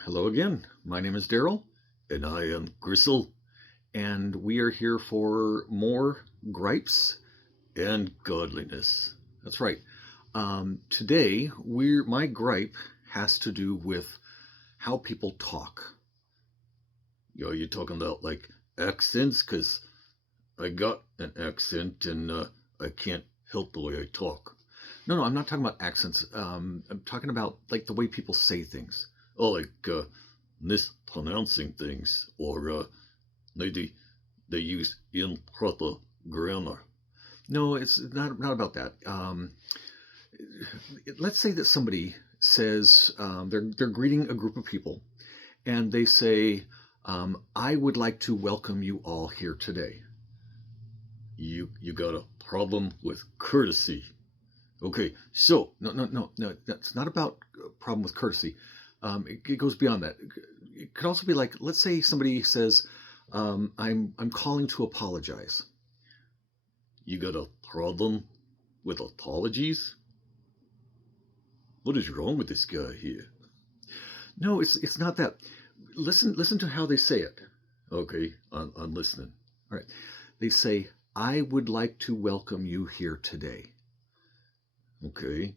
Hello again. My name is Daryl, and I am Gristle, and we are here for more gripes and godliness. That's right. Today, my gripe has to do with how people talk. You're talking about like accents, because I got an accent and I can't help the way I talk. No, I'm not talking about accents. I'm talking about like the way people say things. Oh, like mispronouncing things, or maybe they use improper grammar. No, it's not about that. Let's say that somebody says they're greeting a group of people, and they say, "I would like to welcome you all here today." You got a problem with courtesy. Okay, so no, that's not about a problem with courtesy. It goes beyond that. It could also be like, let's say somebody says, I'm calling to apologize." You got a problem with apologies? What is wrong with this guy here? No, it's not that. Listen to how they say it. Okay, I'm listening. All right, they say, "I would like to welcome you here today." Okay,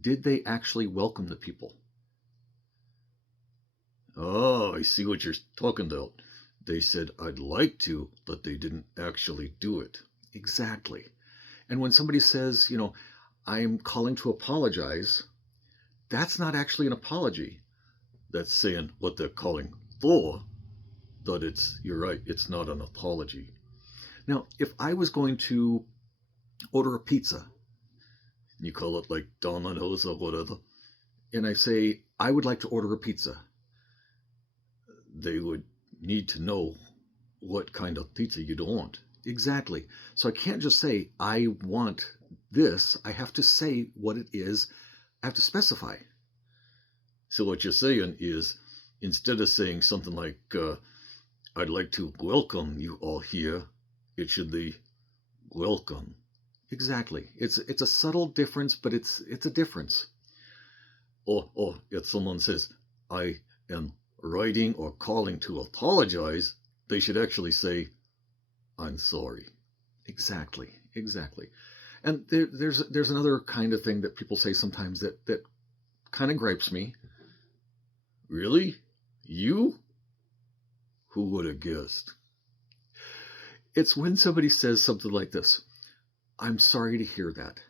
did they actually welcome the people? Oh, I see what you're talking about. They said, "I'd like to," but they didn't actually do it. Exactly. And when somebody says, "I'm calling to apologize," that's not actually an apology. That's saying what they're calling for, but you're right, it's not an apology. Now, if I was going to order a pizza, and you call it like Domino's or whatever, and I say, "I would like to order a pizza," they would need to know what kind of pizza you'd want. Exactly. So I can't just say, "I want this." I have to say what it is. I have to specify. So what you're saying is, instead of saying something like, "I'd like to welcome you all here," it should be "welcome." Exactly. It's a subtle difference, but it's a difference. Or if someone says, "I am writing or calling to apologize," they should actually say, "I'm sorry." Exactly. And there's another kind of thing that people say sometimes that kind of gripes me. Really? You? Who would have guessed? It's when somebody says something like this: "I'm sorry to hear that."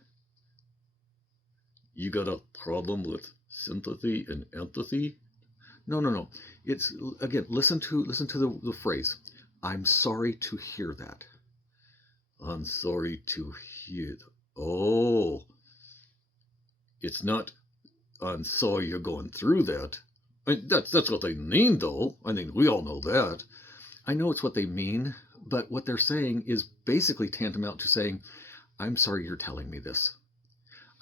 You got a problem with sympathy and empathy? No. It's, again, listen to the phrase. "I'm sorry to hear that." I'm sorry to hear. Oh, it's not, "I'm sorry you're going through that." That's what they mean, though. I think we all know that. I know it's what they mean, but what they're saying is basically tantamount to saying, "I'm sorry you're telling me this.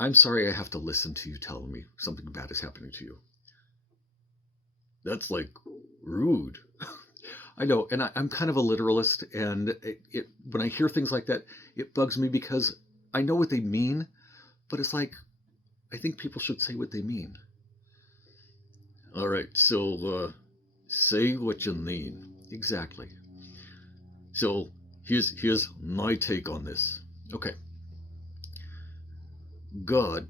I'm sorry I have to listen to you telling me something bad is happening to you." That's like rude. I know, and I'm kind of a literalist, and when I hear things like that, it bugs me because I know what they mean, but it's like, I think people should say what they mean. All right, so say what you mean. Exactly. So here's my take on this. Okay, God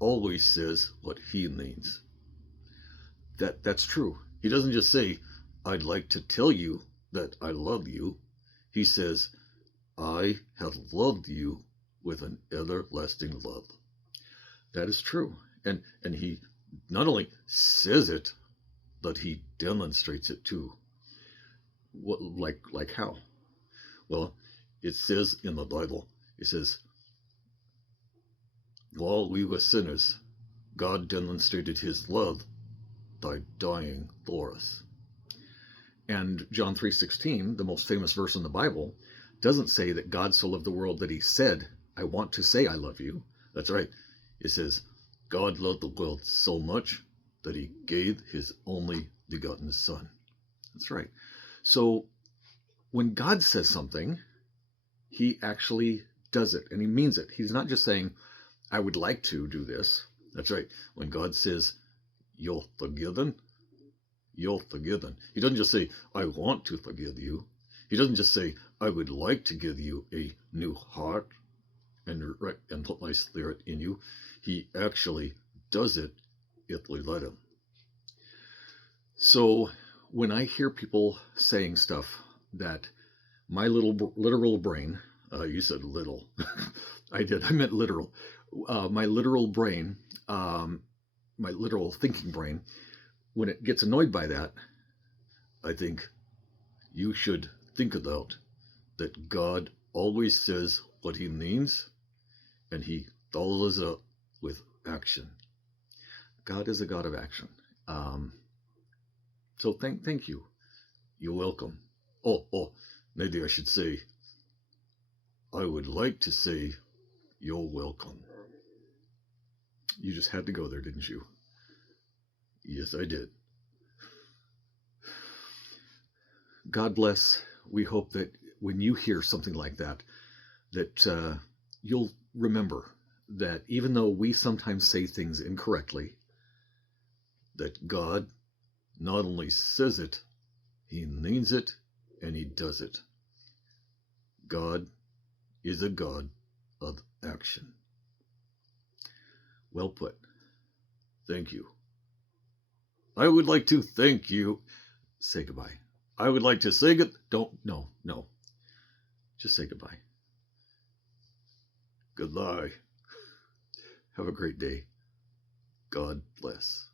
always says what He means. That's true. He doesn't just say, "I'd like to tell you that I love you." He says, "I have loved you with an everlasting love." That is true. And he not only says it, but he demonstrates it too. What, like how? Well, it says in the Bible, it says, "While we were sinners, God demonstrated his love by dying for us." And John 3:16, the most famous verse in the Bible, doesn't say that God so loved the world that he said, "I want to say I love you." That's right. It says, "God loved the world so much that he gave his only begotten Son." That's right. So when God says something, he actually does it, and he means it. He's not just saying, "I would like to do this." That's right. When God says, "You're forgiven," you're forgiven. He doesn't just say, I want to forgive you. He doesn't just say, I would like to give you a new heart and put my spirit in you. He actually does it if we let him. So when I hear people saying stuff that my little literal brain, you said little, I meant literal. My literal brain, my literal thinking brain, when it gets annoyed by that, I think you should think about that God always says what he means, and he follows up with action. God is a God of action. So thank you. You're welcome. Oh, maybe I should say, I would like to say, you're welcome. You just had to go there, didn't you? Yes, I did. God bless. We hope that when you hear something like that, that you'll remember that even though we sometimes say things incorrectly, that God not only says it, he means it, and he does it. God is a God of action. Well put. Thank you. I would like to thank you. Say goodbye. I would like to say good. No. Just say goodbye. Goodbye. Have a great day. God bless.